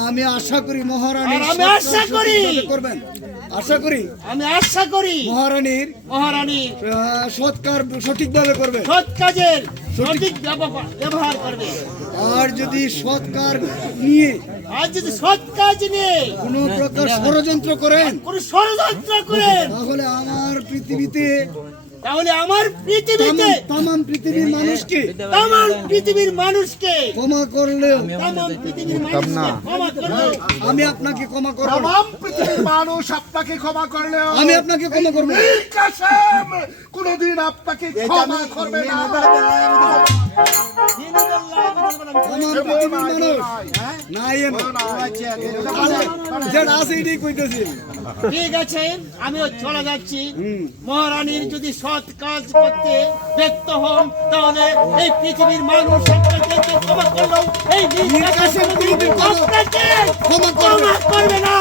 আমি আশা করি মহারানীর আমি আশা করি। করবেন। আশা করি? আমি আশা করি। মহারানীর মহারানী। সৎকার সঠিকভাবে করবেন সৎ কাজের সঠিক ব্যবহার- ব্যবহার করবে। আর যদি সৎকার নিয়ে আর যদি সৎ কাজ নিয়ে কোনো প্রকার ষড়যন্ত্র করেন কোন ষড়যন্ত্র করেন তাহলে আমার পৃথিবীতে তাহলে আমার পৃথিবীতে তাম পৃথিবীর মানুষকে তাম পৃথিবীর মানুষকে ক্ষমা করলেও তাম পৃথিবীর মানুষকে আমি আপনাকে ক্ষমা করব তমাম তাম পৃথিবীর মানুষ আপনাকে ক্ষমা করলেও আমি আপনাকে ক্ষমা করব কাসেম কোনোদিন আপনাকে ক্ষমা করবে না। ঠিক আছে আমিও চলে যাচ্ছি। মহারানীর যদি সৎ কাজ করতে ব্যক্ত হন তাহলে এই পৃথিবীর মানুষ আপনাকে ক্ষমা করল এই আপনাকে ক্ষমা করবে না।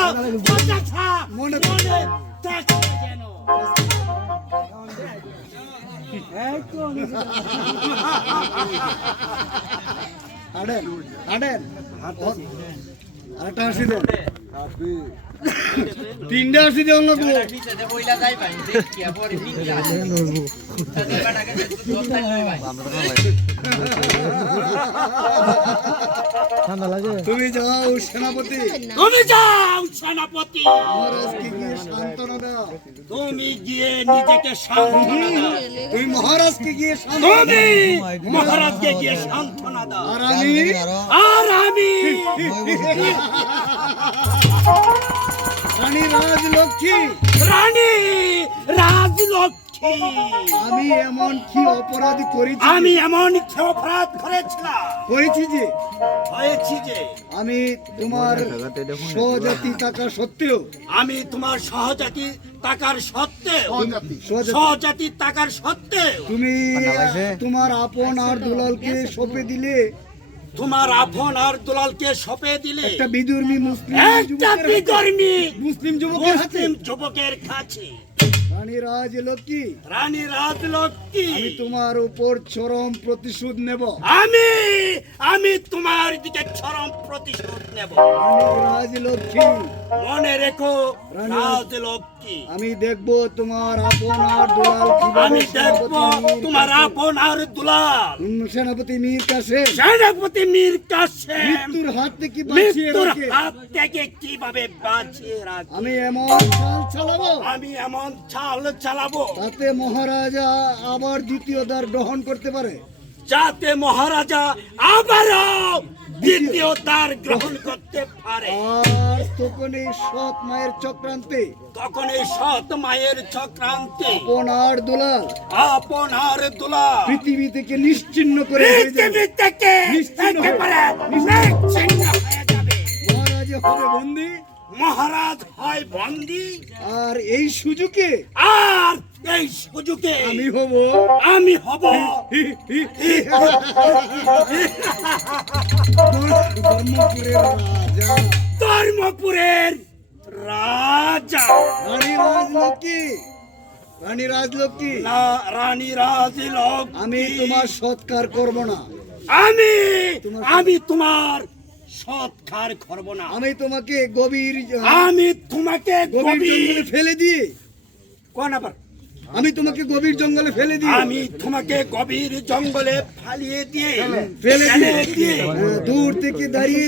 মনে মনে থাকবে যেন হাডেন আড়েন আরেকটা হাসি দেন। তিনটা হাসি দেন। না তুমি যাও সেনাপতি। তুমি যাও সেনাপতি। তুমি গিয়ে নিজেকে তুমি মহারাজকে গিয়ে তুমি মহারাজকে গিয়ে সান্ত্বনা দাও। আর আমি? আর আমি? রানী রাজলক্ষ্মী। রানী রাজলক্ষ্মী। আমি এমন কি অপরাধ করেছি আমি এমন কি অপরাধ করেছিলাম? করেছি যে হয়েছি যে। আমি তোমার স্বজাতি থাকা সত্ত্বেও আমি তোমার সহজাতি টাকার সত্ত্বেও সহজাতি টাকার সত্ত্বেও তুমি তোমার আপন আর দুলালকে সঁপে দিলে তোমার আপন আর দুলালকে সপে দিলে একটা বিদুর্মী মুসলিম একটা যুবকের মুসলিম যুবকের হাতে মুসলিম যুবকের কাছে রানী রাজলক্ষ্মী রানী রাজলক্ষ্মী আমি তোমার উপর চরম প্রতিশোধ নেব। আমি আমি তোমার দিকে চরম প্রতিশোধ নেব। রানী রাজলক্ষ্মী মনে রেখো রাজ রাজলক্ষ্মী আমি দেখব তোমার আপন আর দুলাল আমি দেখব তোমার কাসেম- আপন আর দুলাল। সেনাপতি মীর কাসেম সেনাপতি মীর কাসেম মৃত্যুর হাত থেকে বাঁচিয়ে রাখে। হাত থেকে কীভাবে বাঁচিয়ে রাখবে আমি এমন চাল চালাবো। আমি এমন চাল চালাবো। তাতে মহারাজা আবার দ্বিতীয় দ্বার গ্রহণ করতে পারে। যাতে মহারাজা আবারও দ্বিতীয় দ্বার গ্রহণ করতে পারে। আর তখন এই সৎ মায়ের চক্রান্তে। তখন এই সৎ মায়ের চক্রান্তে। আপন আর দুলাল। আপন আর দুলাল। পৃথিবী থেকে নিশ্চিন্ন করে পৃথিবী থেকে নিশ্চিন্ন। নিশ্চিন্ন হয়ে যাবে। মহারাজা হবে বন্দি। মহারাজ হয় বন্দী। আর এই সুযোগে আর এই সুযোগে আমি হব। আমি হব। ধর্মপুরের রাজা। ধর্মপুরের রাজা। রানী রাজলক্ষ্মী। রানী রাজলক্ষ্মী। না রানী রাজলক্ষ্মী। আমি তোমার সৎকার করব না। আমি তোমার- আমি তোমার সৎকার করব না। আমি তোমাকে গভীর আমি তোমাকে গভীর ফেলে দিয়ে কোন আবার আমি তোমাকে গভীর জঙ্গলে ফেলে দিয়ে আমি তোমাকে গভীর জঙ্গলে ফালিয়ে দিয়ে ফেলে দিয়ে দিয়ে দূর থেকে দাঁড়িয়ে